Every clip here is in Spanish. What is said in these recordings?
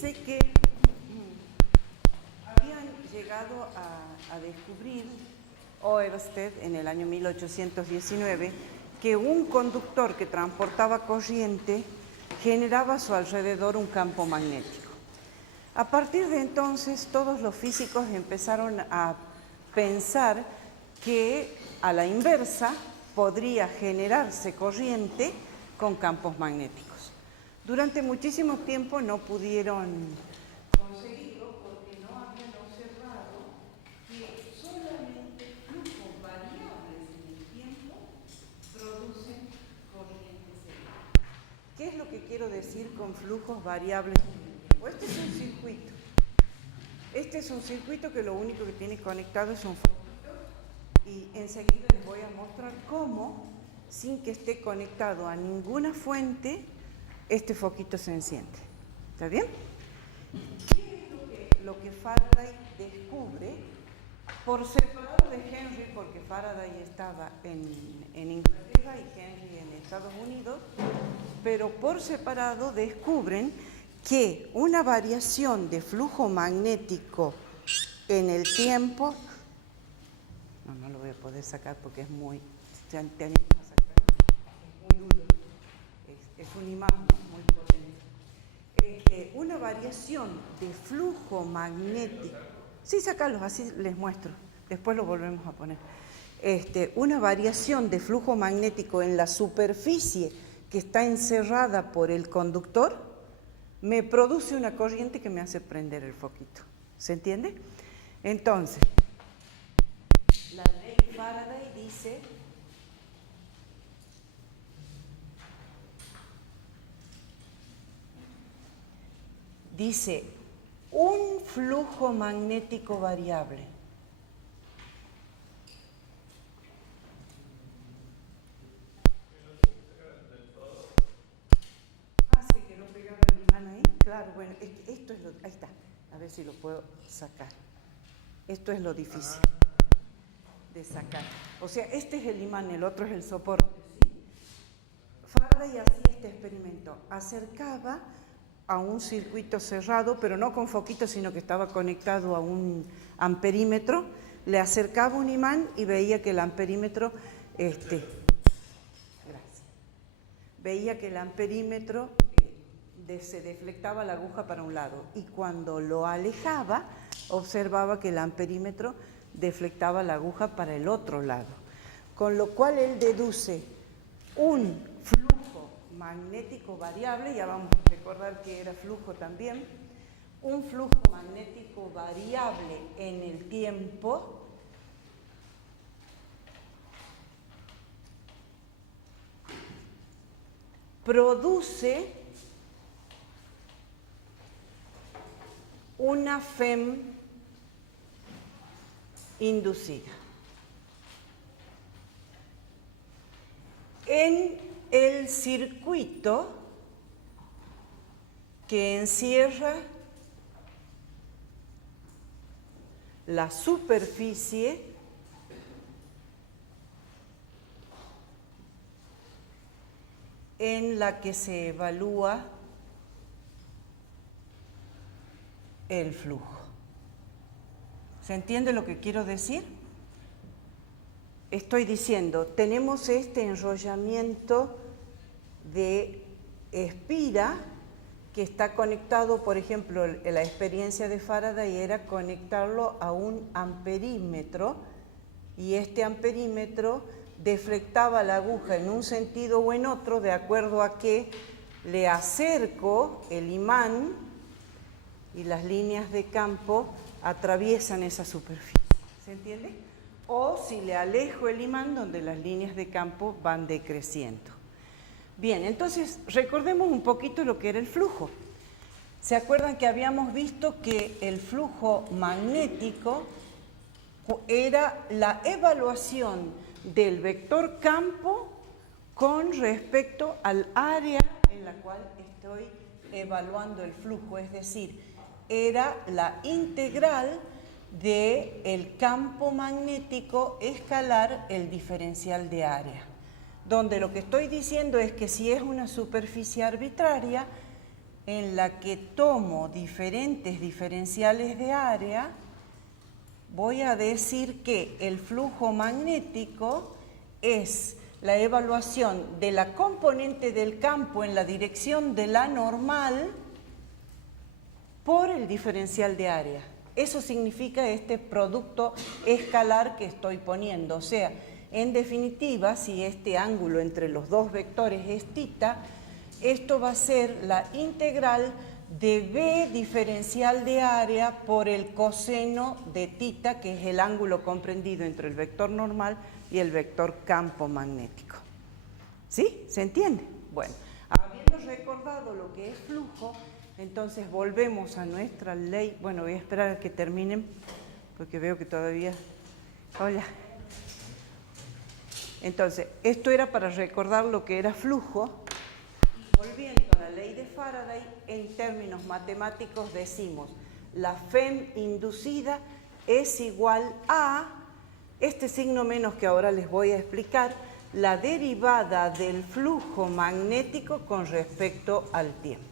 dice que habían llegado a descubrir Oersted en el año 1819 que un conductor que transportaba corriente generaba a su alrededor un campo magnético. A partir de entonces, todos los físicos empezaron a pensar que a la inversa podría generarse corriente con campos magnéticos. Durante muchísimo tiempo no pudieron conseguirlo porque no habían observado que solamente flujos variables en el tiempo producen corrientes eléctricas. ¿Qué es lo que quiero decir con flujos variables en el tiempo? Este es un circuito. Este es un circuito que lo único que tiene conectado es un foquito y enseguida les voy a mostrar cómo, sin que esté conectado a ninguna fuente, este foquito se enciende. ¿Está bien? ¿Qué es lo que Faraday descubre por separado de Henry, porque Faraday estaba en Inglaterra y Henry en Estados Unidos, pero por separado descubren que una variación de flujo magnético en el tiempo, no lo voy a poder sacar porque es muy, es muy duro, es un imán muy potente. Una variación de flujo magnético, sí, sacarlos, así les muestro, después lo volvemos a poner. Una variación de flujo magnético en la superficie que está encerrada por el conductor me produce una corriente que me hace prender el foquito. ¿Se entiende? Entonces, la ley Faraday dice un flujo magnético variable hace que no pegaba el imán ahí. Claro, bueno, esto es lo, ahí está, a ver si lo puedo sacar. Esto es lo difícil de sacar. O sea, este es el imán, el otro es el soporte. ¿Sí? Faraday hacía este experimento, acercaba a un circuito cerrado, pero no con foquito, sino que estaba conectado a un amperímetro, le acercaba un imán y veía que el amperímetro, veía que el amperímetro se deflectaba la aguja para un lado, y cuando lo alejaba, observaba que el amperímetro deflectaba la aguja para el otro lado, con lo cual él deduce un flujo magnético variable, ya vamos a recordar que era flujo también, un flujo magnético variable en el tiempo produce una FEM inducida. En el circuito que encierra la superficie en la que se evalúa el flujo. ¿Se entiende lo que quiero decir? Estoy diciendo, tenemos este enrollamiento de espira que está conectado, por ejemplo, la experiencia de Faraday era conectarlo a un amperímetro, y este amperímetro deflectaba la aguja en un sentido o en otro de acuerdo a que le acerco el imán y las líneas de campo atraviesan esa superficie. ¿Se entiende? O si le alejo el imán, donde las líneas de campo van decreciendo. Bien, entonces recordemos un poquito lo que era el flujo. ¿Se acuerdan que habíamos visto que el flujo magnético era la evaluación del vector campo con respecto al área en la cual estoy evaluando el flujo? Es decir, era la integral del campo magnético escalar el diferencial de área, donde lo que estoy diciendo es que si es una superficie arbitraria, en la que tomo diferentes diferenciales de área, voy a decir que el flujo magnético es la evaluación de la componente del campo en la dirección de la normal por el diferencial de área. Eso significa este producto escalar que estoy poniendo. O sea, en definitiva, si este ángulo entre los dos vectores es θ, esto va a ser la integral de B diferencial de área por el coseno de θ, que es el ángulo comprendido entre el vector normal y el vector campo magnético. ¿Sí? ¿Se entiende? Bueno, habiendo recordado lo que es flujo, entonces volvemos a nuestra ley. Bueno, voy a esperar a que terminen, porque veo que todavía... Hola. Entonces, esto era para recordar lo que era flujo. Volviendo a la ley de Faraday, en términos matemáticos decimos, la FEM inducida es igual a, este signo menos que ahora les voy a explicar, la derivada del flujo magnético con respecto al tiempo.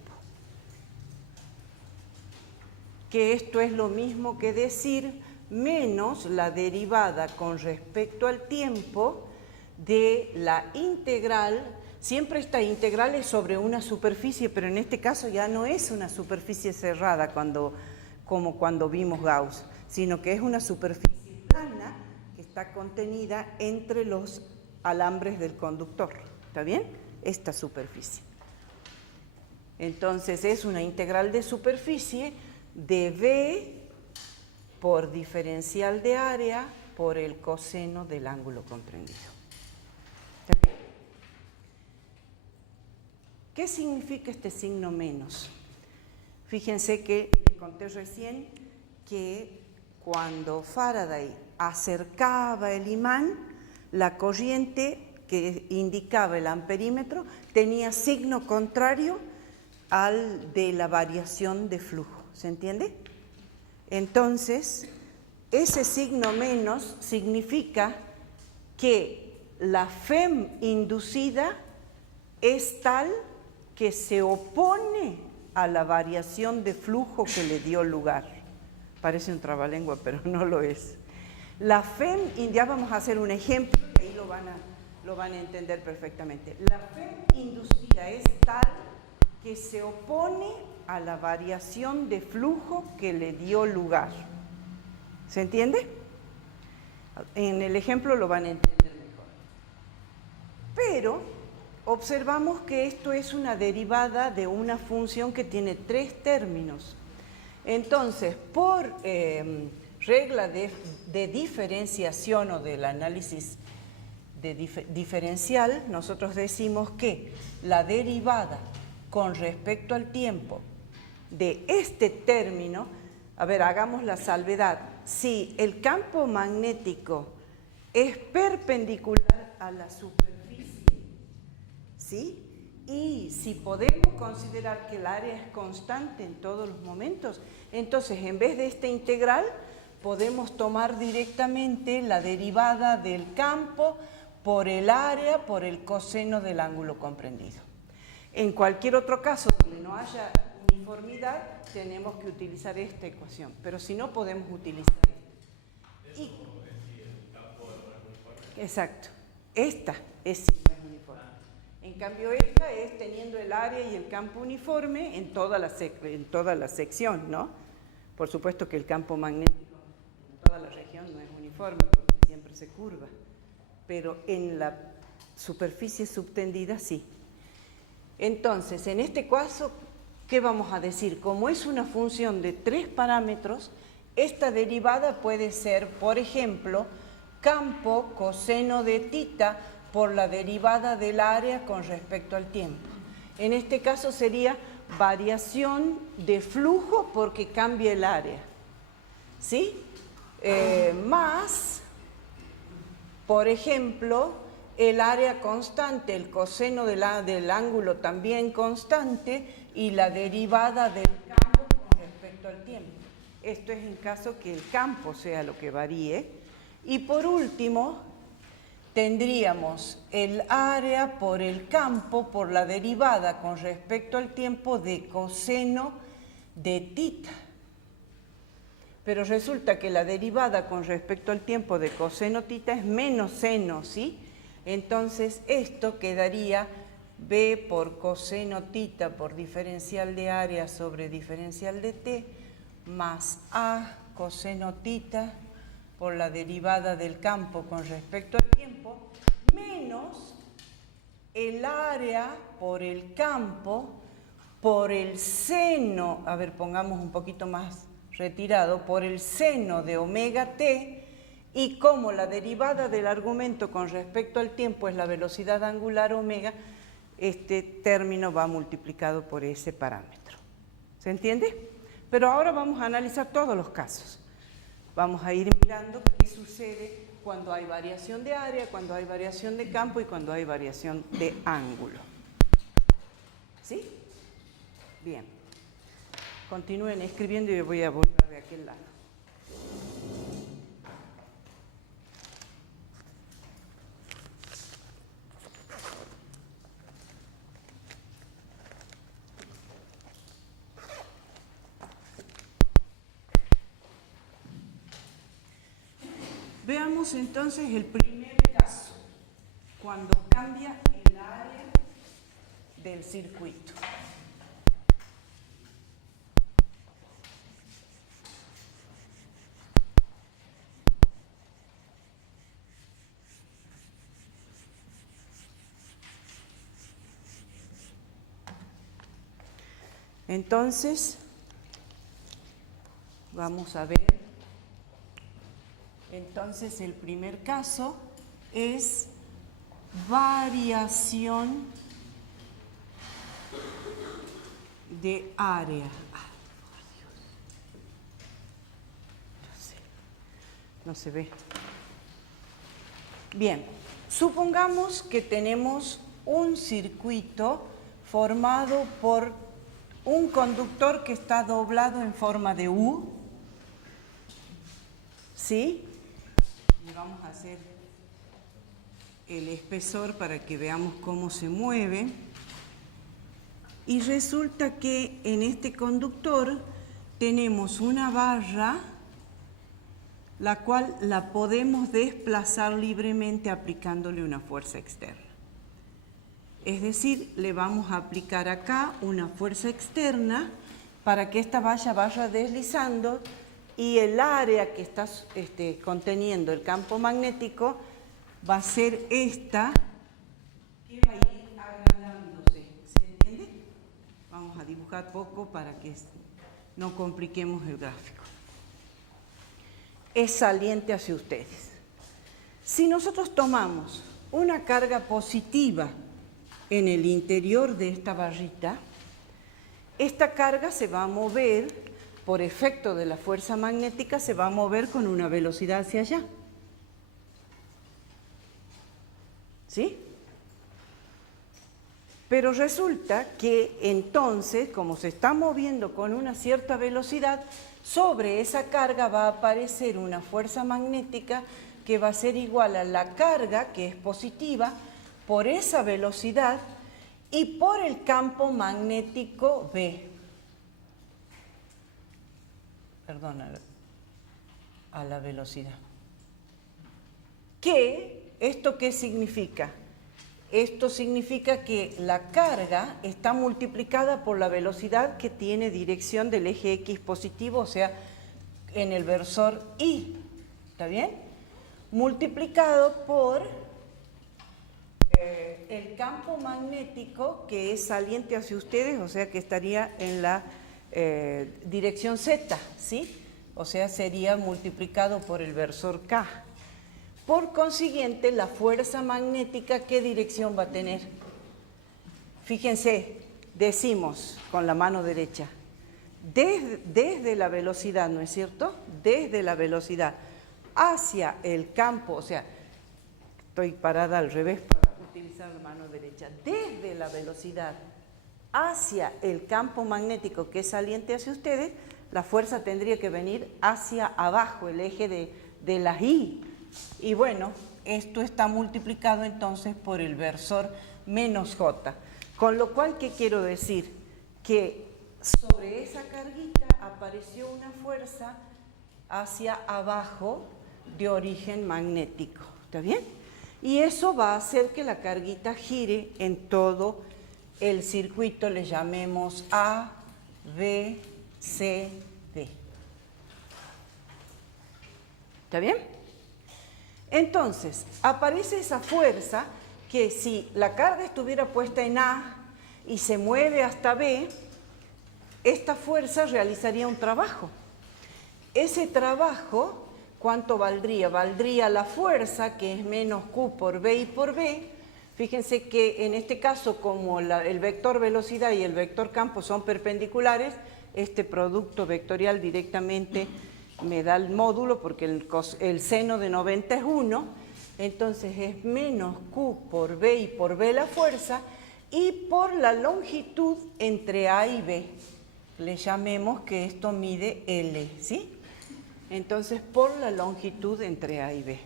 Que esto es lo mismo que decir menos la derivada con respecto al tiempo de la integral. Siempre esta integral es sobre una superficie, pero en este caso ya no es una superficie cerrada como cuando vimos Gauss, sino que es una superficie plana que está contenida entre los alambres del conductor. ¿Está bien? Esta superficie. Entonces es una integral de superficie de B por diferencial de área por el coseno del ángulo comprendido. ¿Está bien? ¿Qué significa este signo menos? Fíjense que les conté recién que cuando Faraday acercaba el imán, la corriente que indicaba el amperímetro tenía signo contrario al de la variación de flujo. ¿Se entiende? Entonces, ese signo menos significa que la FEM inducida es tal que se opone a la variación de flujo que le dio lugar. Parece un trabalengua, pero no lo es. La FEM, ya vamos a hacer un ejemplo, y ahí lo van a entender perfectamente. La FEM inducida es tal que se opone a la variación de flujo que le dio lugar. ¿Se entiende? En el ejemplo lo van a entender mejor. Pero observamos que esto es una derivada de una función que tiene 3 términos. Entonces, por regla de diferenciación o del análisis diferencial, nosotros decimos que la derivada con respecto al tiempo de este término, a ver, hagamos la salvedad. Si el campo magnético es perpendicular a la superficie, ¿sí? Y si podemos considerar que el área es constante en todos los momentos, entonces en vez de esta integral podemos tomar directamente la derivada del campo por el área por el coseno del ángulo comprendido. En cualquier otro caso donde no haya uniformidad, tenemos que utilizar esta ecuación, pero si no podemos utilizar esta. Exacto, esta es si no es uniforme. En cambio esta es teniendo el área y el campo uniforme en toda la sección, ¿no? Por supuesto que el campo magnético en toda la región no es uniforme porque siempre se curva, pero en la superficie subtendida sí. Entonces, en este caso, ¿qué vamos a decir? Como es una función de 3 parámetros, esta derivada puede ser, por ejemplo, campo coseno de θ por la derivada del área con respecto al tiempo. En este caso sería variación de flujo porque cambia el área, ¿sí? Más, por ejemplo, el área constante, el coseno del ángulo también constante y la derivada del campo con respecto al tiempo. Esto es en caso que el campo sea lo que varíe. Y por último, tendríamos el área por el campo por la derivada con respecto al tiempo de coseno de tita. Pero resulta que la derivada con respecto al tiempo de coseno tita es menos seno, ¿sí? Entonces esto quedaría b por coseno tita por diferencial de área sobre diferencial de t más a coseno tita por la derivada del campo con respecto al tiempo menos el área por el campo por el seno, a ver, pongamos un poquito más retirado, por el seno de omega t, y como la derivada del argumento con respecto al tiempo es la velocidad angular omega, este término va multiplicado por ese parámetro. ¿Se entiende? Pero ahora vamos a analizar todos los casos. Vamos a ir mirando qué sucede cuando hay variación de área, cuando hay variación de campo y cuando hay variación de ángulo. ¿Sí? Bien. Continúen escribiendo y yo voy a volver de aquel lado. Veamos entonces el primer caso, cuando cambia el área del circuito. Entonces, vamos a ver. Entonces, el primer caso es variación de área. No se ve. Bien, supongamos que tenemos un circuito formado por un conductor que está doblado en forma de U, ¿sí? Y vamos a hacer el espesor para que veamos cómo se mueve. Y resulta que en este conductor tenemos una barra, la cual la podemos desplazar libremente aplicándole una fuerza externa. Es decir, le vamos a aplicar acá una fuerza externa para que esta vaya deslizando y el área que está conteniendo el campo magnético va a ser esta que va a ir agrandándose. ¿Se entiende? Vamos a dibujar poco para que no compliquemos el gráfico. Es saliente hacia ustedes. Si nosotros tomamos una carga positiva en el interior de esta barrita, esta carga se va a mover, por efecto de la fuerza magnética, se va a mover con una velocidad hacia allá. ¿Sí? Pero resulta que entonces, como se está moviendo con una cierta velocidad, sobre esa carga va a aparecer una fuerza magnética que va a ser igual a la carga, que es positiva, por esa velocidad y por el campo magnético B. Perdón, a la velocidad. ¿Esto qué significa? Esto significa que la carga está multiplicada por la velocidad que tiene dirección del eje X positivo, o sea, en el versor Y. ¿Está bien? Multiplicado por el campo magnético que es saliente hacia ustedes, o sea que estaría en la dirección Z, ¿sí? O sea, sería multiplicado por el versor K. Por consiguiente, la fuerza magnética, ¿qué dirección va a tener? Fíjense, decimos con la mano derecha, desde la velocidad, ¿no es cierto? Desde la velocidad hacia el campo, o sea, estoy parada al revés para utilizar la mano derecha, desde la velocidad hacia el campo magnético que es saliente hacia ustedes, la fuerza tendría que venir hacia abajo, el eje de la Y. Y bueno, esto está multiplicado entonces por el versor menos J. Con lo cual, ¿qué quiero decir? Que sobre esa carguita apareció una fuerza hacia abajo de origen magnético. ¿Está bien? Y eso va a hacer que la carguita gire en todo el circuito, le llamemos A, B, C, D. ¿Está bien? Entonces, aparece esa fuerza que si la carga estuviera puesta en A y se mueve hasta B, esta fuerza realizaría un trabajo. Ese trabajo, ¿cuánto valdría? Valdría la fuerza, que es menos Q por B y por B. Fíjense que en este caso, como el vector velocidad y el vector campo son perpendiculares, este producto vectorial directamente me da el módulo, porque el seno de 90 es 1, entonces es menos Q por B y por B la fuerza, y por la longitud entre A y B. Le llamemos que esto mide L, ¿sí? Entonces, por la longitud entre A y B.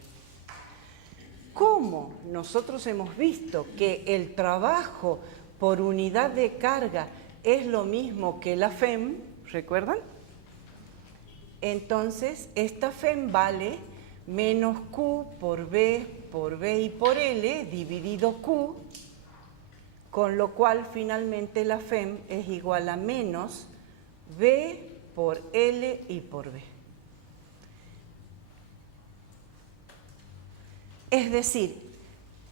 Como nosotros hemos visto que el trabajo por unidad de carga es lo mismo que la FEM, ¿recuerdan? Entonces, esta FEM vale menos Q por B y por L dividido Q, con lo cual finalmente la FEM es igual a menos B por L y por B. Es decir,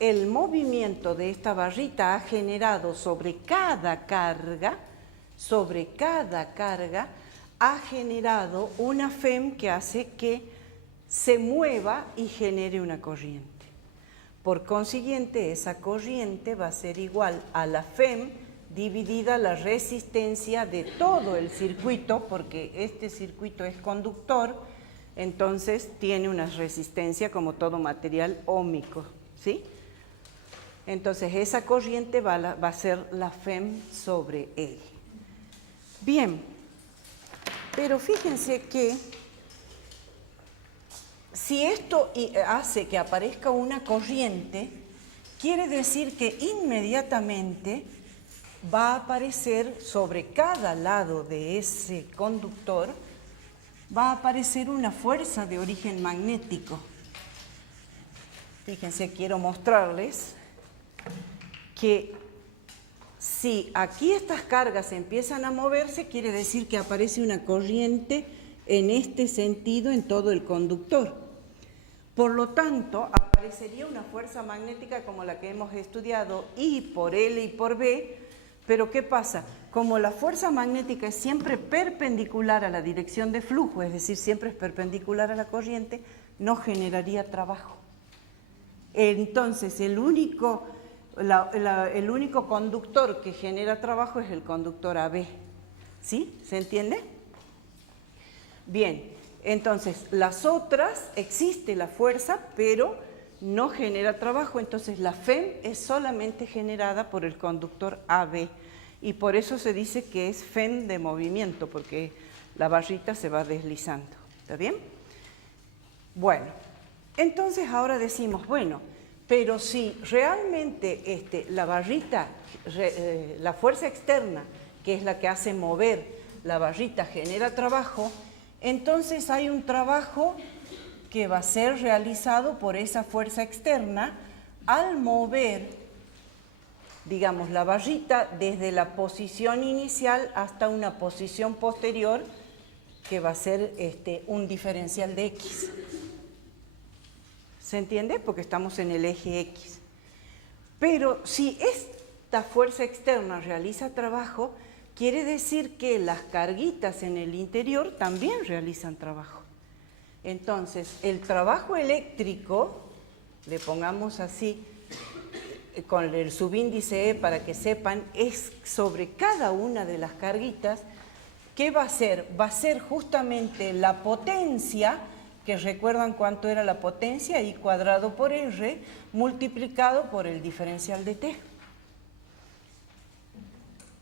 el movimiento de esta barrita ha generado sobre cada carga, ha generado una FEM que hace que se mueva y genere una corriente. Por consiguiente, esa corriente va a ser igual a la FEM dividida la resistencia de todo el circuito, porque este circuito es conductor, entonces tiene una resistencia como todo material óhmico, ¿sí? Entonces esa corriente va a ser la FEM sobre L. Bien, pero fíjense que si esto hace que aparezca una corriente, quiere decir que inmediatamente va a aparecer sobre cada lado de ese conductor, va a aparecer una fuerza de origen magnético. Fíjense, quiero mostrarles que si aquí estas cargas empiezan a moverse, quiere decir que aparece una corriente en este sentido en todo el conductor. Por lo tanto, aparecería una fuerza magnética como la que hemos estudiado, I por L y por B, pero ¿qué pasa? Como la fuerza magnética es siempre perpendicular a la dirección de flujo, es decir, siempre es perpendicular a la corriente, no generaría trabajo. Entonces, el único conductor que genera trabajo es el conductor AB. ¿Sí? ¿Se entiende? Bien, entonces, las otras, existe la fuerza, pero no genera trabajo, entonces la FEM es solamente generada por el conductor AB. Y por eso se dice que es FEM de movimiento, porque la barrita se va deslizando. ¿Está bien? Bueno, entonces ahora decimos, bueno, pero si realmente la barrita, la fuerza externa, que es la que hace mover la barrita, genera trabajo, entonces hay un trabajo que va a ser realizado por esa fuerza externa al mover, digamos, la barrita desde la posición inicial hasta una posición posterior, que va a ser un diferencial de X. ¿Se entiende? Porque estamos en el eje X. Pero si esta fuerza externa realiza trabajo, quiere decir que las carguitas en el interior también realizan trabajo. Entonces, el trabajo eléctrico, le pongamos así, con el subíndice E para que sepan, es sobre cada una de las carguitas. ¿Qué va a ser? Va a ser justamente la potencia, que recuerdan cuánto era la potencia, I cuadrado por R, multiplicado por el diferencial de T.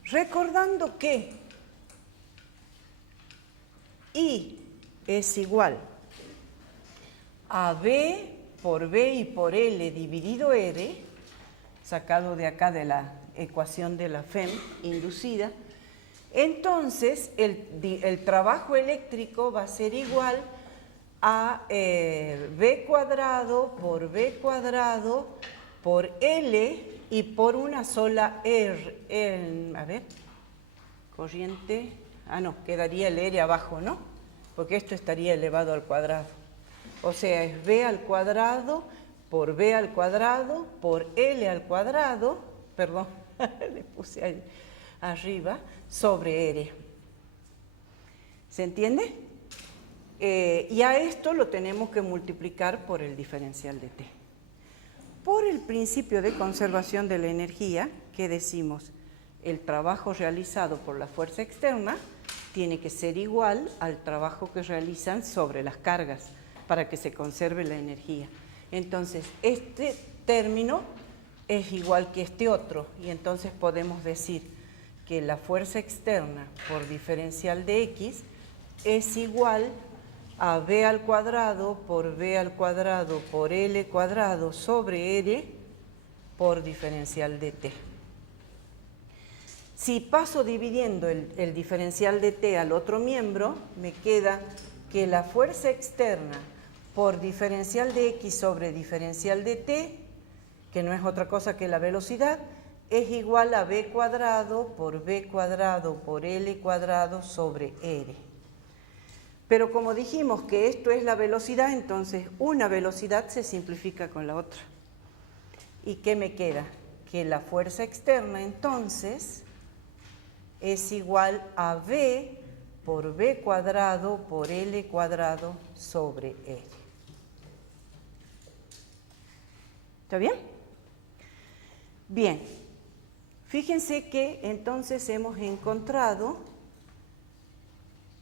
Recordando que I es igual a B por B y por L dividido R, sacado de acá de la ecuación de la FEM inducida, entonces el trabajo eléctrico va a ser igual a B cuadrado por L y por una sola R. A ver, corriente, no, quedaría el R abajo, ¿no? Porque esto estaría elevado al cuadrado. O sea, es B al cuadrado por B al cuadrado por L al cuadrado, perdón, le puse ahí arriba, sobre R. ¿Se entiende? Y a esto lo tenemos que multiplicar por el diferencial de T. Por el principio de conservación de la energía, ¿qué decimos? El trabajo realizado por la fuerza externa tiene que ser igual al trabajo que realizan sobre las cargas para que se conserve la energía. Entonces, este término es igual que este otro y entonces podemos decir que la fuerza externa por diferencial de X es igual a B al cuadrado por B al cuadrado por L cuadrado sobre R por diferencial de T. Si paso dividiendo el diferencial de T al otro miembro, me queda que la fuerza externa por diferencial de X sobre diferencial de T, que no es otra cosa que la velocidad, es igual a B cuadrado por L cuadrado sobre R. Pero como dijimos que esto es la velocidad, entonces una velocidad se simplifica con la otra. ¿Y qué me queda? Que la fuerza externa entonces es igual a V por B cuadrado por L cuadrado sobre R. ¿Está bien? Bien. Fíjense que entonces hemos encontrado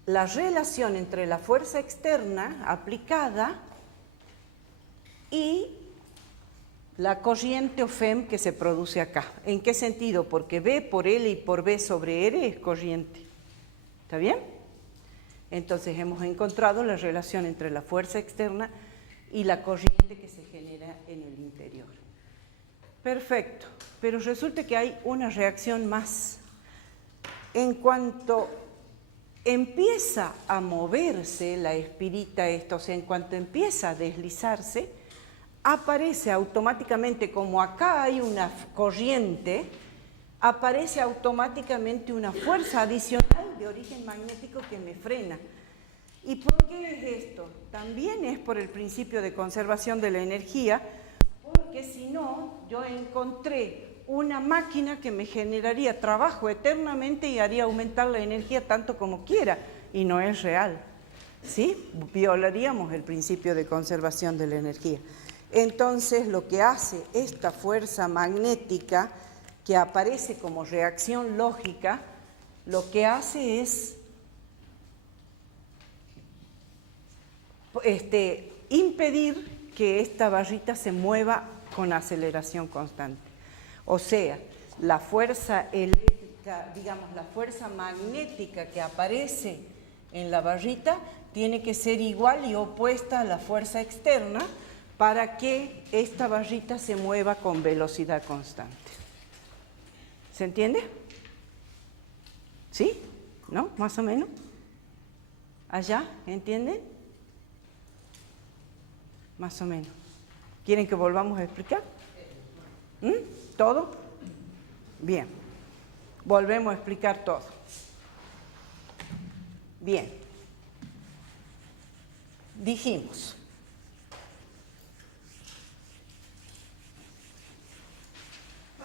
la relación entre la fuerza externa aplicada y la corriente o FEM que se produce acá. ¿En qué sentido? Porque B por L y por B sobre R es corriente. ¿Está bien? Entonces hemos encontrado la relación entre la fuerza externa y la corriente que se genera en el interior. Perfecto, pero resulta que hay una reacción más. En cuanto empieza a moverse la espirita esta, o sea, en cuanto empieza a deslizarse, aparece automáticamente, como acá hay una corriente, aparece automáticamente una fuerza adicional de origen magnético que me frena. ¿Y por qué es esto? También es por el principio de conservación de la energía, porque si no, yo encontré una máquina que me generaría trabajo eternamente y haría aumentar la energía tanto como quiera, y no es real, ¿sí? Violaríamos el principio de conservación de la energía. Entonces, lo que hace esta fuerza magnética, que aparece como reacción lógica, lo que hace es impedir que esta barrita se mueva con aceleración constante. O sea, la fuerza eléctrica, digamos, la fuerza magnética que aparece en la barrita tiene que ser igual y opuesta a la fuerza externa para que esta barrita se mueva con velocidad constante. ¿Se entiende? ¿Sí? ¿No? ¿Más o menos? ¿Allá? ¿Entienden? Más o menos. ¿Quieren que volvamos a explicar? ¿Todo? Bien. Volvemos a explicar todo. Bien. Dijimos.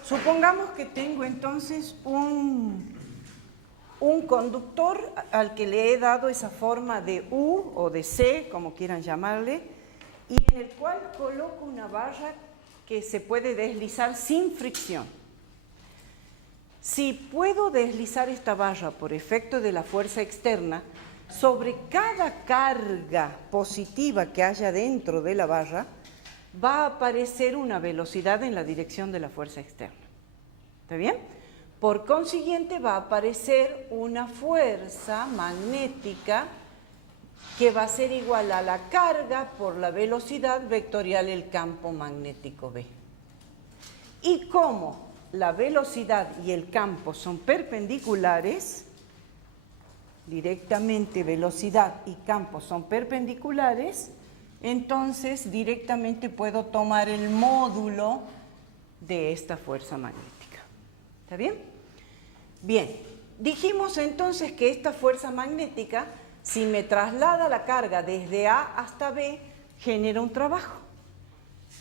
Supongamos que tengo entonces un conductor al que le he dado esa forma de U o de C, como quieran llamarle, y en el cual coloco una barra que se puede deslizar sin fricción. Si puedo deslizar esta barra por efecto de la fuerza externa, sobre cada carga positiva que haya dentro de la barra, va a aparecer una velocidad en la dirección de la fuerza externa. ¿Está bien? Por consiguiente, va a aparecer una fuerza magnética que va a ser igual a la carga por la velocidad vectorial del campo magnético B. Y como la velocidad y el campo son perpendiculares, directamente velocidad y campo son perpendiculares, entonces directamente puedo tomar el módulo de esta fuerza magnética. ¿Está bien? Bien, dijimos entonces que esta fuerza magnética, si me traslada la carga desde A hasta B, genera un trabajo.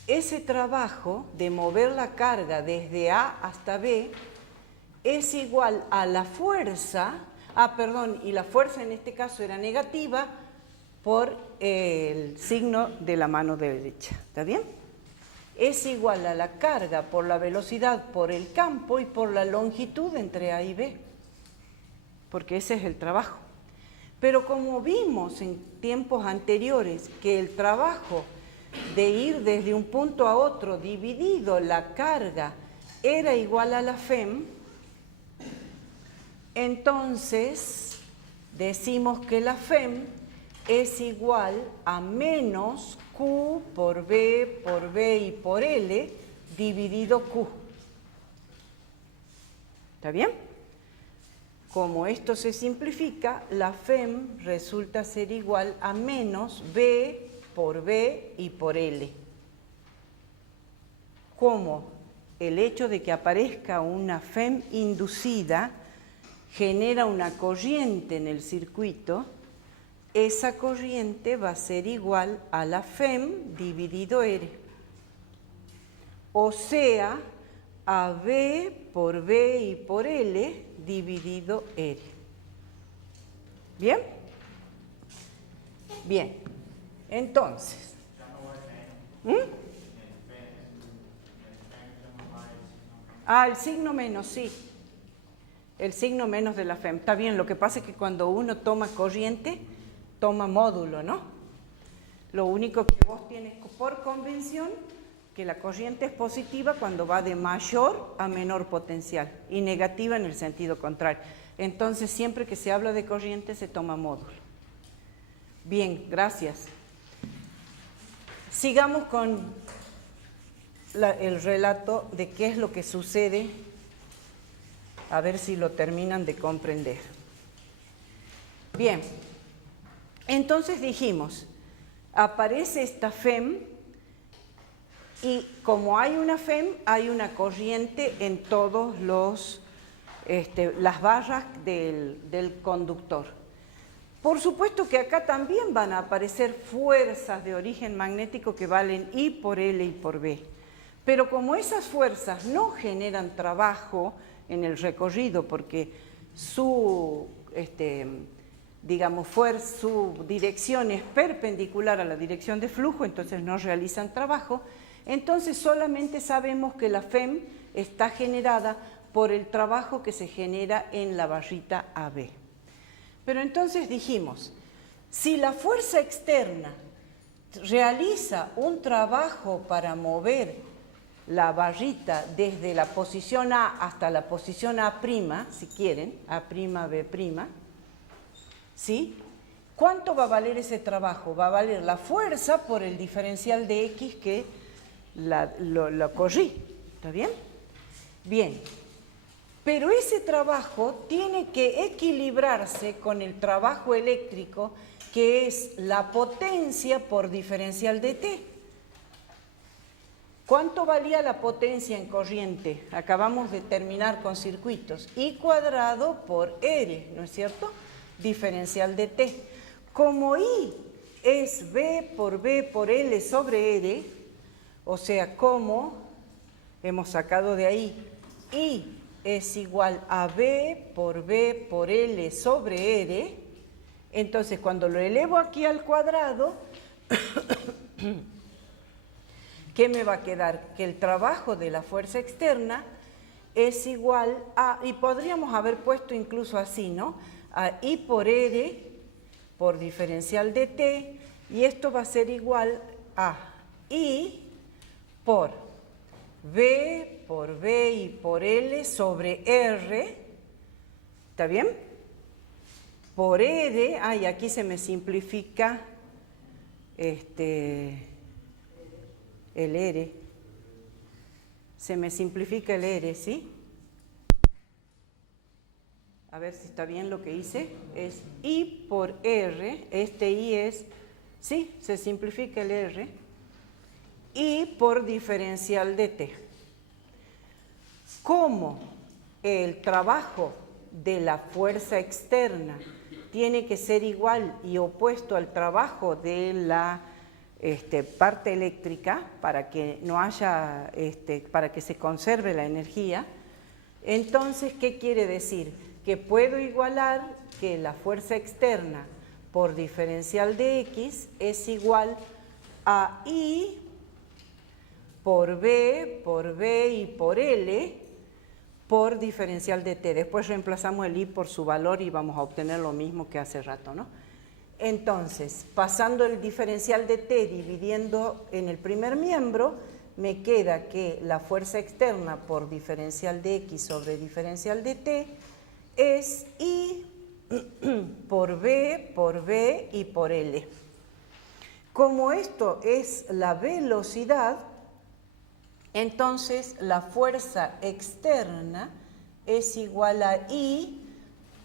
Ese trabajo de mover la carga desde A hasta B es igual a la fuerza, y la fuerza en este caso era negativa por el signo de la mano derecha. ¿Está bien? Es igual a la carga por la velocidad por el campo y por la longitud entre A y B, porque ese es el trabajo. Pero como vimos en tiempos anteriores que el trabajo de ir desde un punto a otro dividido la carga era igual a la FEM, entonces decimos que la FEM es igual a menos Q por B y por L dividido Q. ¿Está bien? Como esto se simplifica, la FEM resulta ser igual a menos B por B y por L. Como el hecho de que aparezca una FEM inducida genera una corriente en el circuito, esa corriente va a ser igual a la FEM dividido R. O sea, a B por B y por L dividido R. ¿Bien? Bien. Entonces. El signo menos, sí. El signo menos de la FEM. Está bien, lo que pasa es que cuando uno toma corriente, toma módulo, ¿no? Lo único que vos tienes por convención, que la corriente es positiva cuando va de mayor a menor potencial y negativa en el sentido contrario. Entonces, siempre que se habla de corriente, se toma módulo. Bien, gracias. Sigamos con el relato de qué es lo que sucede, a ver si lo terminan de comprender. Bien, entonces dijimos, aparece esta FEM y como hay una FEM, hay una corriente en todos las barras del conductor. Por supuesto que acá también van a aparecer fuerzas de origen magnético que valen I por L y por B. Pero como esas fuerzas no generan trabajo en el recorrido porque su dirección es perpendicular a la dirección de flujo, entonces no realizan trabajo, entonces solamente sabemos que la FEM está generada por el trabajo que se genera en la barrita AB. Pero entonces dijimos, si la fuerza externa realiza un trabajo para mover la barrita desde la posición A hasta la posición A', si quieren, A', B', ¿sí? ¿Cuánto va a valer ese trabajo? Va a valer la fuerza por el diferencial de X que lo corrí, ¿está bien? Bien, pero ese trabajo tiene que equilibrarse con el trabajo eléctrico que es la potencia por diferencial de T. ¿Cuánto valía la potencia en corriente? Acabamos de terminar con circuitos. I cuadrado por R, ¿no es cierto? Diferencial de T. Como I es B por L sobre R, o sea, como hemos sacado de ahí, I es igual a B por L sobre R, entonces cuando lo elevo aquí al cuadrado, ¿qué me va a quedar? Que el trabajo de la fuerza externa es igual a, y podríamos haber puesto incluso así, ¿no? A I por R por diferencial de T, y esto va a ser igual a I por B y por L sobre R, ¿está bien? por R, y aquí se me simplifica el R, se me simplifica el R, ¿sí? A ver si está bien lo que hice, es I por R, este I es, sí, se simplifica el R, I por diferencial de T. Como el trabajo de la fuerza externa tiene que ser igual y opuesto al trabajo de la parte eléctrica para que no haya, para que se conserve la energía, entonces, ¿qué quiere decir? Que puedo igualar que la fuerza externa por diferencial de X es igual a I por B y por L por diferencial de T. Después reemplazamos el I por su valor y vamos a obtener lo mismo que hace rato, ¿no? Entonces, pasando el diferencial de T dividiendo en el primer miembro, me queda que la fuerza externa por diferencial de X sobre diferencial de T es I por B y por L. Como esto es la velocidad, entonces la fuerza externa es igual a I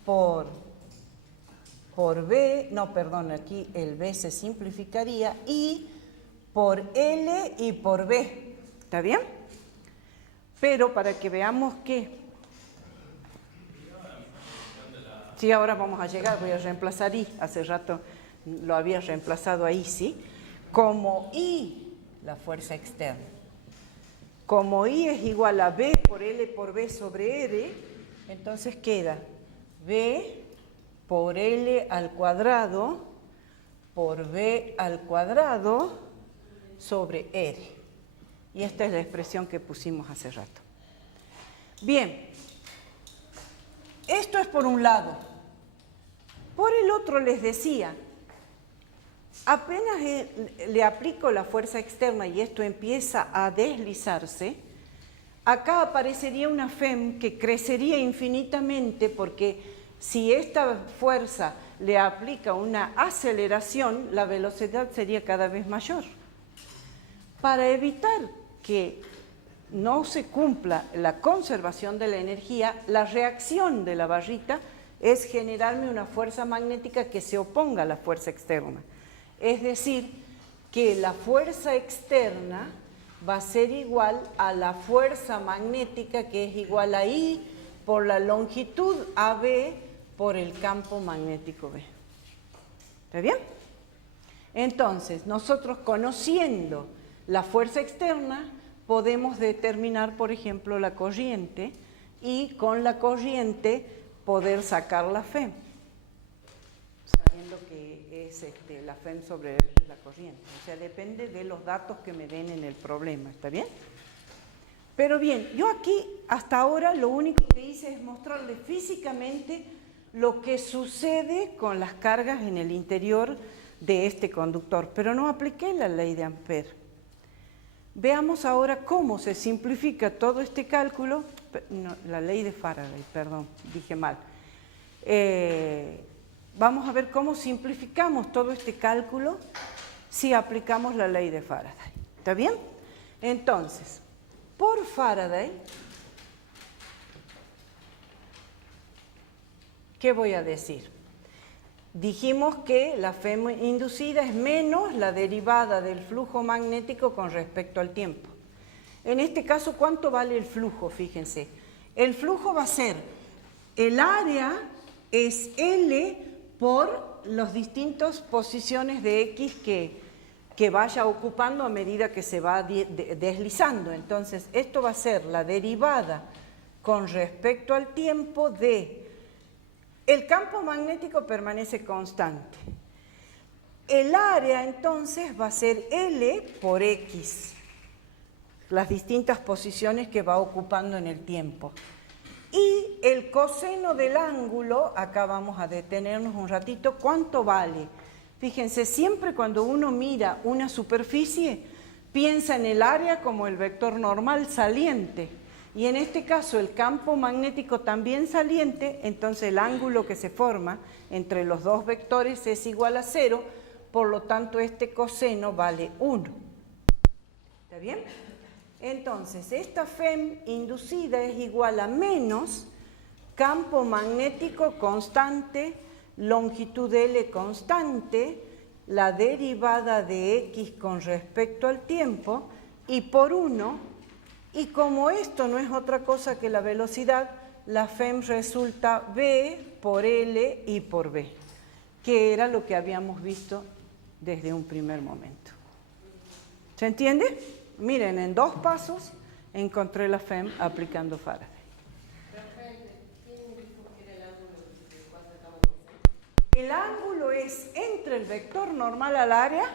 por B, no, perdón, aquí el B se simplificaría, I por L y por B. ¿Está bien? Pero para que veamos que... Sí, ahora vamos a llegar, voy a reemplazar I, hace rato lo había reemplazado ahí, ¿sí? Como I, la fuerza externa. Como I es igual a B por L por B sobre R, entonces queda B por L al cuadrado por B al cuadrado sobre R. Y esta es la expresión que pusimos hace rato. Bien, esto es por un lado. Por el otro les decía, apenas le aplico la fuerza externa y esto empieza a deslizarse, acá aparecería una FEM que crecería infinitamente porque si esta fuerza le aplica una aceleración, la velocidad sería cada vez mayor. Para evitar que no se cumpla la conservación de la energía, la reacción de la barrita es generarme una fuerza magnética que se oponga a la fuerza externa. Es decir, que la fuerza externa va a ser igual a la fuerza magnética que es igual a I por la longitud AB por el campo magnético B. ¿Está bien? Entonces, nosotros conociendo la fuerza externa podemos determinar, por ejemplo, la corriente y con la corriente poder sacar la FEM, sabiendo que es la FEM sobre la corriente. O sea, depende de los datos que me den en el problema, ¿está bien? Pero bien, yo aquí hasta ahora lo único que hice es mostrarle físicamente lo que sucede con las cargas en el interior de este conductor, pero no apliqué la ley de Ampère. Veamos ahora cómo se simplifica todo este cálculo, no, la ley de Faraday, perdón, dije mal. Vamos a ver cómo simplificamos todo este cálculo si aplicamos la ley de Faraday. ¿Está bien? Entonces, por Faraday, ¿qué voy a decir? Dijimos que la FEM inducida es menos la derivada del flujo magnético con respecto al tiempo. En este caso, ¿cuánto vale el flujo? Fíjense. El flujo va a ser, el área es L por las distintas posiciones de X que vaya ocupando a medida que se va deslizando. Entonces, esto va a ser la derivada con respecto al tiempo de... El campo magnético permanece constante. El área entonces va a ser L por X, las distintas posiciones que va ocupando en el tiempo. Y el coseno del ángulo, acá vamos a detenernos un ratito, ¿cuánto vale? Fíjense, siempre cuando uno mira una superficie, piensa en el área como el vector normal saliente. Y en este caso el campo magnético también saliente, entonces el ángulo que se forma entre los dos vectores es igual a 0, por lo tanto este coseno vale 1. ¿Está bien? Entonces esta FEM inducida es igual a menos campo magnético constante, longitud L constante, la derivada de X con respecto al tiempo, y por 1, y como esto no es otra cosa que la velocidad, la FEM resulta V por L y por B, que era lo que habíamos visto desde un primer momento. ¿Se entiende? Miren, en 2 pasos encontré la FEM aplicando Faraday. El ángulo es entre el vector normal al área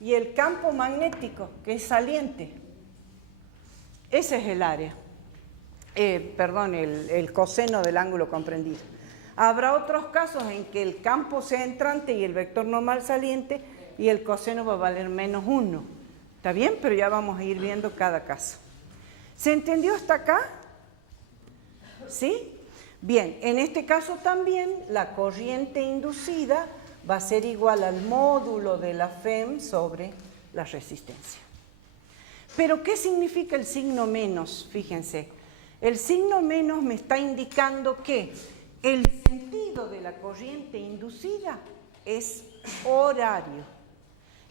y el campo magnético, que es saliente. Ese es el área. Perdón, el coseno del ángulo comprendido. Habrá otros casos en que el campo sea entrante y el vector normal saliente y el coseno va a valer menos 1. ¿Está bien? Pero ya vamos a ir viendo cada caso. ¿Se entendió hasta acá? ¿Sí? Bien, en este caso también la corriente inducida va a ser igual al módulo de la FEM sobre la resistencia. Pero, ¿qué significa el signo menos? Fíjense, el signo menos me está indicando que el sentido de la corriente inducida es horario.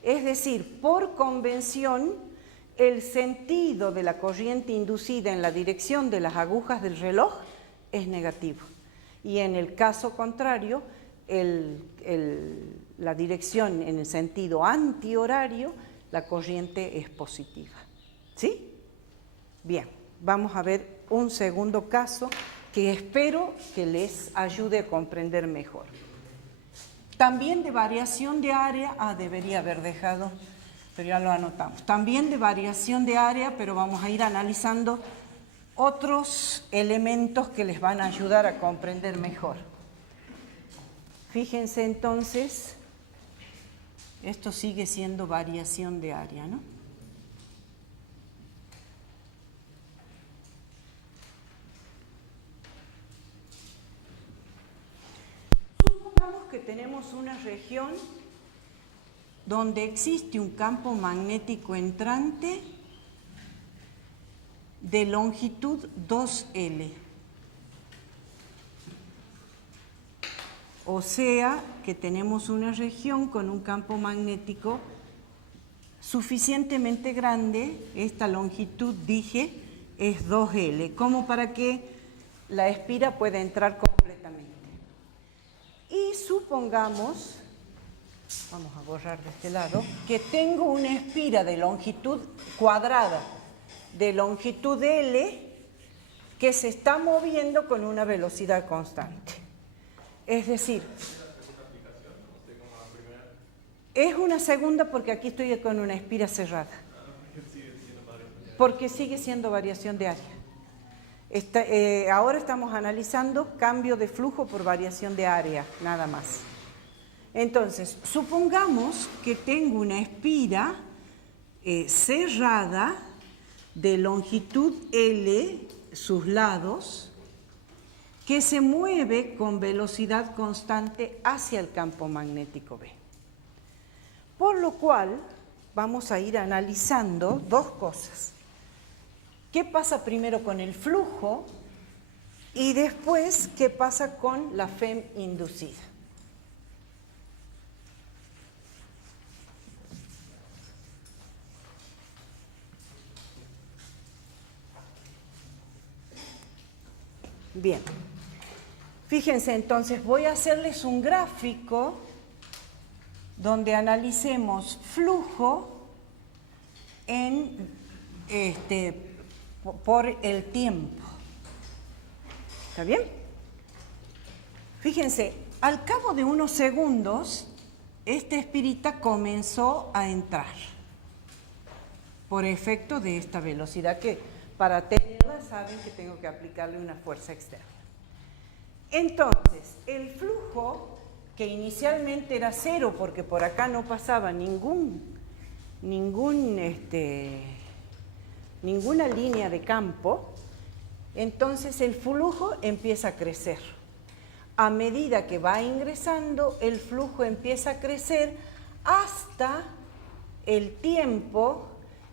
Es decir, por convención, el sentido de la corriente inducida en la dirección de las agujas del reloj es negativo. Y en el caso contrario, la dirección en el sentido antihorario, la corriente es positiva. ¿Sí? Bien, vamos a ver un segundo caso que espero que les ayude a comprender mejor. También de variación de área, debería haber dejado, pero ya lo anotamos. También de variación de área, pero vamos a ir analizando otros elementos que les van a ayudar a comprender mejor. Fíjense entonces, esto sigue siendo variación de área, ¿no? Supongamos que tenemos una región donde existe un campo magnético entrante de longitud 2L. O sea, que tenemos una región con un campo magnético suficientemente grande, esta longitud, dije, es 2L, como para que la espira pueda entrar completamente. Y supongamos, vamos a borrar de este lado, que tengo una espira de longitud cuadrada, de longitud L, que se está moviendo con una velocidad constante. Es decir, es una segunda porque aquí estoy con una espira cerrada. Porque sigue siendo variación de área. Ahora estamos analizando cambio de flujo por variación de área, nada más. Entonces, supongamos que tengo una espira cerrada de longitud L, sus lados, que se mueve con velocidad constante hacia el campo magnético B. Por lo cual, vamos a ir analizando 2 cosas. ¿Qué pasa primero con el flujo? Y después, ¿qué pasa con la FEM inducida? Bien. Fíjense, entonces voy a hacerles un gráfico donde analicemos flujo por el tiempo. ¿Está bien? Fíjense, al cabo de unos segundos, esta espirita comenzó a entrar por efecto de esta velocidad que para tenerla saben que tengo que aplicarle una fuerza externa. Entonces, el flujo, que inicialmente era 0 porque por acá no pasaba ninguna línea de campo, entonces el flujo empieza a crecer. A medida que va ingresando, el flujo empieza a crecer hasta el tiempo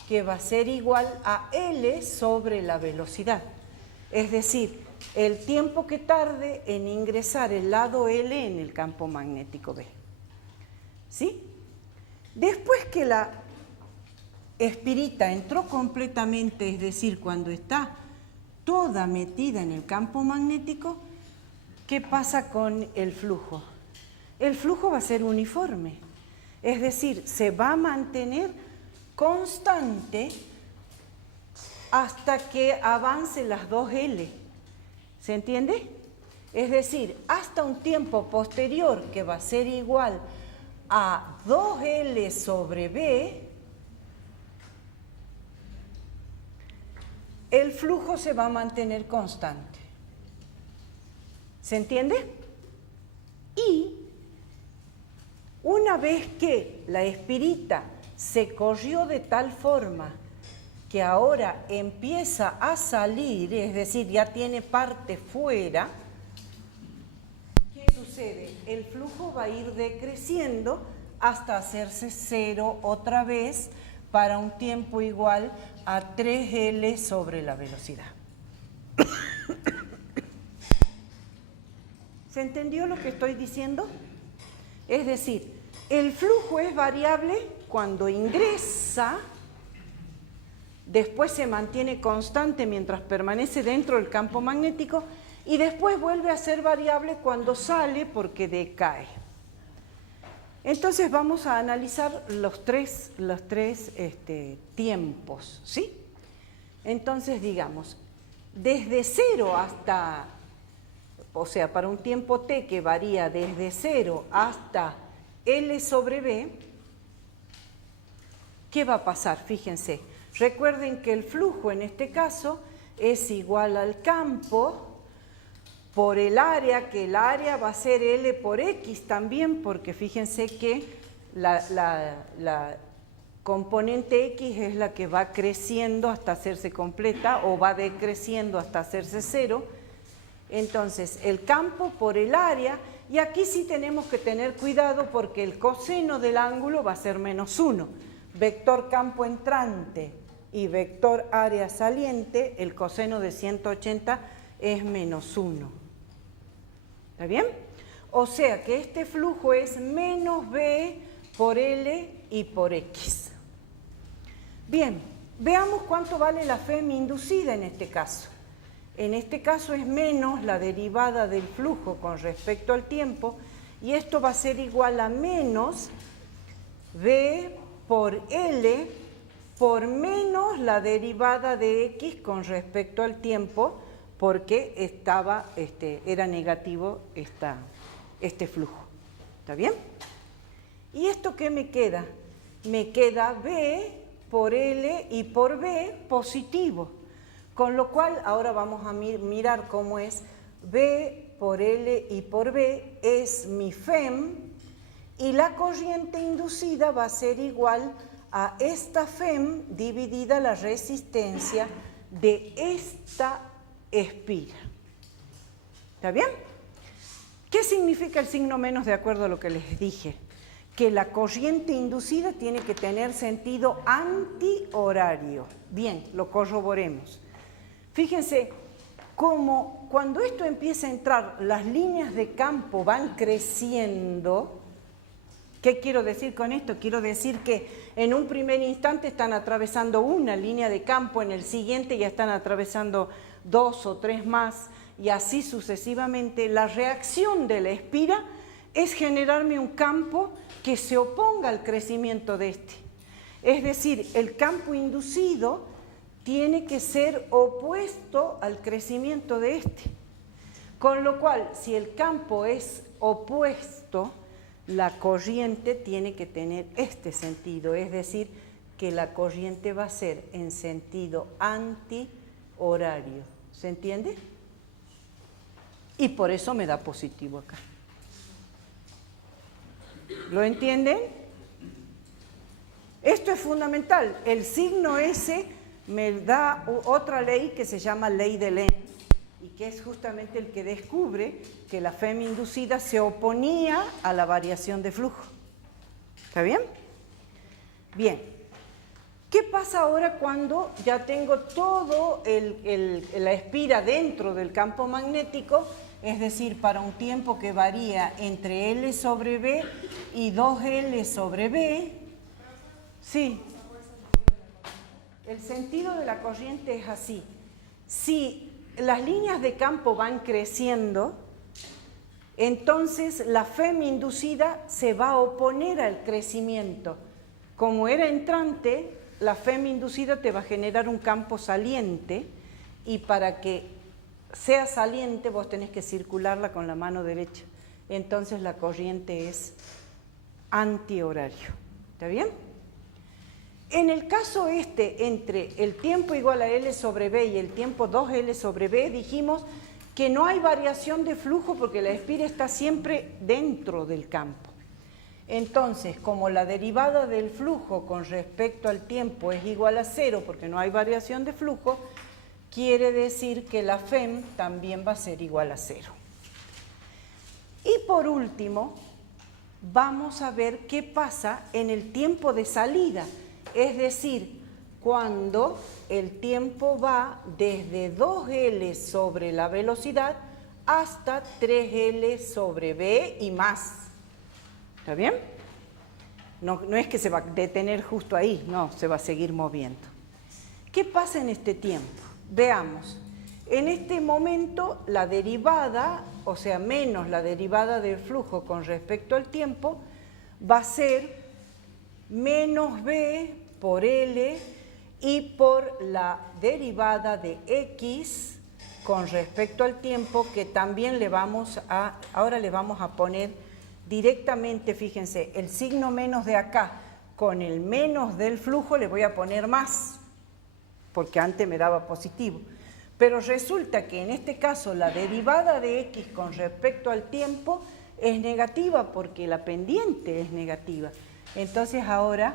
que va a ser igual a L sobre la velocidad. Es decir, el tiempo que tarde en ingresar el lado L en el campo magnético B. ¿Sí? Después que la espirita entró completamente, es decir, cuando está toda metida en el campo magnético, ¿qué pasa con el flujo? El flujo va a ser uniforme, es decir, se va a mantener constante hasta que avance las dos L. ¿Se entiende? Es decir, hasta un tiempo posterior que va a ser igual a 2L sobre B, el flujo se va a mantener constante. ¿Se entiende? Y una vez que la espirita se corrió de tal forma que ahora empieza a salir, es decir, ya tiene parte fuera, ¿qué sucede? El flujo va a ir decreciendo hasta hacerse cero otra vez para un tiempo igual a 3L sobre la velocidad. ¿Se entendió lo que estoy diciendo? Es decir, el flujo es variable cuando ingresa, después se mantiene constante mientras permanece dentro del campo magnético y después vuelve a ser variable cuando sale porque decae. Entonces vamos a analizar los tres tiempos, ¿sí? Entonces digamos, desde 0 hasta, o sea, para un tiempo t que varía desde 0 hasta L sobre B, ¿qué va a pasar? Fíjense, recuerden que el flujo en este caso es igual al campo por el área, que el área va a ser L por X también, porque fíjense que la componente X es la que va creciendo hasta hacerse completa o va decreciendo hasta hacerse cero. Entonces, el campo por el área, y aquí sí tenemos que tener cuidado porque el coseno del ángulo va a ser -1. Vector campo entrante y vector área saliente, el coseno de 180 es -1. ¿Está bien? O sea que este flujo es menos B por L y por X. Bien, veamos cuánto vale la FEM inducida en este caso. En este caso es menos la derivada del flujo con respecto al tiempo y esto va a ser igual a menos B por L por menos la derivada de X con respecto al tiempo porque era negativo este flujo. ¿Está bien? ¿Y esto qué me queda? Me queda B por L y por B positivo. Con lo cual, ahora vamos a mirar cómo es B por L y por B es mi FEM y la corriente inducida va a ser igual a esta FEM dividida la resistencia de esta espira. ¿Está bien? ¿Qué significa el signo menos de acuerdo a lo que les dije? Que la corriente inducida tiene que tener sentido antihorario. Bien, lo corroboremos. Fíjense, como cuando esto empieza a entrar, las líneas de campo van creciendo. ¿Qué quiero decir con esto? Quiero decir que en un primer instante están atravesando una línea de campo, en el siguiente ya están atravesando 2 o 3 más, y así sucesivamente. La reacción de la espira es generarme un campo que se oponga al crecimiento de este. Es decir, el campo inducido tiene que ser opuesto al crecimiento de este. Con lo cual, si el campo es opuesto, la corriente tiene que tener este sentido, es decir, que la corriente va a ser en sentido antihorario. ¿Se entiende? Y por eso me da positivo acá. ¿Lo entienden? Esto es fundamental. El signo S me da otra ley que se llama ley de Lenz. y que es justamente el que descubre que la FEM inducida se oponía a la variación de flujo. ¿Está bien? Bien. ¿Qué pasa ahora cuando ya tengo todo la espira dentro del campo magnético? Es decir, para un tiempo que varía entre L sobre B y 2L sobre B. Sí. El sentido de la corriente es así. Si las líneas de campo van creciendo, entonces la FEM inducida se va a oponer al crecimiento. Como era entrante, la FEM inducida te va a generar un campo saliente y para que sea saliente vos tenés que circularla con la mano derecha. Entonces la corriente es antihorario. ¿Está bien? En el caso entre el tiempo igual a L sobre B y el tiempo 2L sobre B, dijimos que no hay variación de flujo porque la espira está siempre dentro del campo. Entonces, como la derivada del flujo con respecto al tiempo es igual a 0 porque no hay variación de flujo, quiere decir que la FEM también va a ser igual a 0. Y por último, vamos a ver qué pasa en el tiempo de salida, es decir, cuando el tiempo va desde 2L sobre la velocidad hasta 3L sobre B y más. ¿Está bien? No es que se va a detener justo ahí, no, se va a seguir moviendo. ¿Qué pasa en este tiempo? Veamos. En este momento la derivada, o sea, menos la derivada del flujo con respecto al tiempo, va a ser menos B por L y por la derivada de X con respecto al tiempo, que también ahora le vamos a poner directamente, fíjense, el signo menos de acá con el menos del flujo le voy a poner más, porque antes me daba positivo. Pero resulta que en este caso la derivada de X con respecto al tiempo es negativa porque la pendiente es negativa. Entonces ahora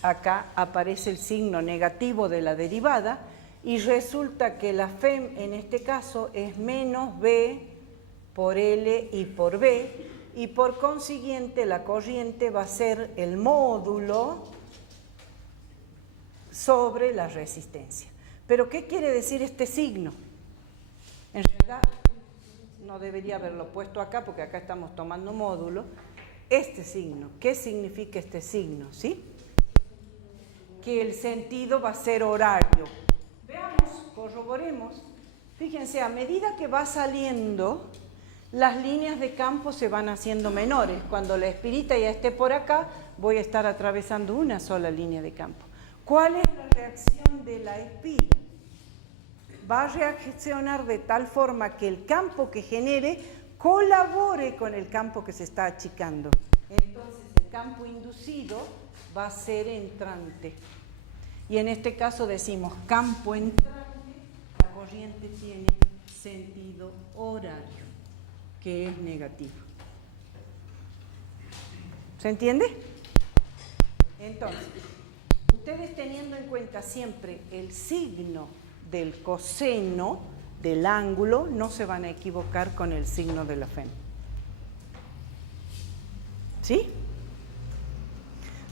acá aparece el signo negativo de la derivada y resulta que la FEM en este caso es menos B por L y por B, y por consiguiente la corriente va a ser el módulo sobre la resistencia. ¿Pero qué quiere decir este signo? En realidad no debería haberlo puesto acá porque acá estamos tomando módulo. Este signo, ¿qué significa este signo? ¿Sí? Que el sentido va a ser horario. Veamos, corroboremos. Fíjense, a medida que va saliendo, las líneas de campo se van haciendo menores. Cuando la espirita ya esté por acá, voy a estar atravesando una sola línea de campo. ¿Cuál es la reacción de la espira? Va a reaccionar de tal forma que el campo que genere colabore con el campo que se está achicando. Entonces, el campo inducido va a ser entrante. Y en este caso decimos campo entrante, la corriente tiene sentido horario, que es negativo. ¿Se entiende? Entonces, ustedes teniendo en cuenta siempre el signo del coseno del ángulo, no se van a equivocar con el signo de la FEM. ¿Sí?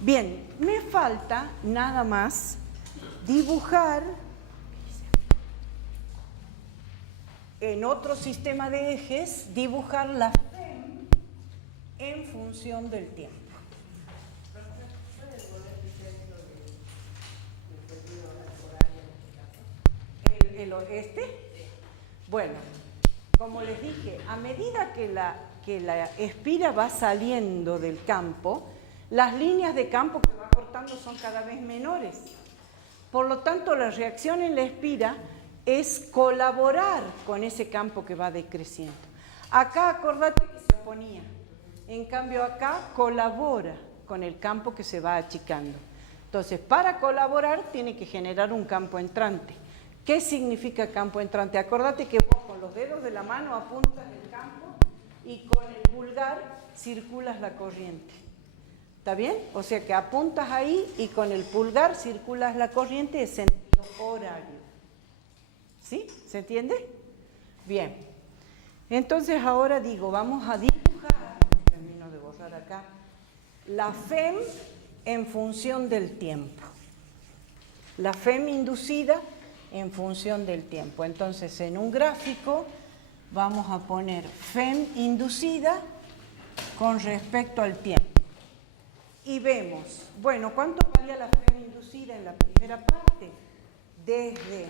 Bien, me falta nada más dibujar en otro sistema de ejes, dibujar la FEM en función del tiempo. Bueno, como les dije, a medida que la espira va saliendo del campo, las líneas de campo que va cortando son cada vez menores. Por lo tanto, la reacción en la espira es colaborar con ese campo que va decreciendo. Acá, acordate que se oponía. En cambio, acá colabora con el campo que se va achicando. Entonces, para colaborar, tiene que generar un campo entrante. ¿Qué significa campo entrante? Acordate que vos con los dedos de la mano apuntas el campo y con el pulgar circulas la corriente. ¿Está bien? O sea que apuntas ahí y con el pulgar circulas la corriente en sentido horario. ¿Sí? ¿Se entiende? Bien. Entonces ahora digo, vamos a dibujar, termino de borrar acá, la FEM en función del tiempo. La FEM inducida en función del tiempo. Entonces, en un gráfico vamos a poner FEM inducida con respecto al tiempo. Y vemos, bueno, ¿cuánto valía la FEM inducida en la primera parte? Desde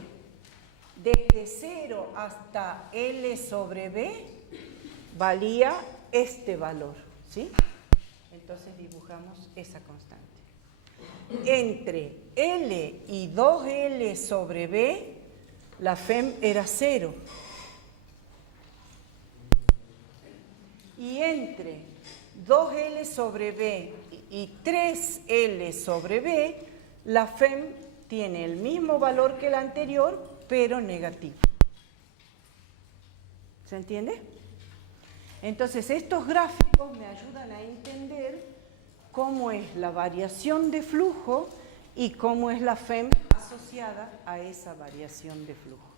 0 hasta L sobre B valía este valor, ¿sí? Entonces dibujamos esa constante. Entre L y 2L sobre B, la FEM era 0. Y entre 2L sobre B y 3L sobre B, la FEM tiene el mismo valor que la anterior, pero negativo. ¿Se entiende? Entonces, estos gráficos me ayudan a entender cómo es la variación de flujo y cómo es la FEM asociada a esa variación de flujo.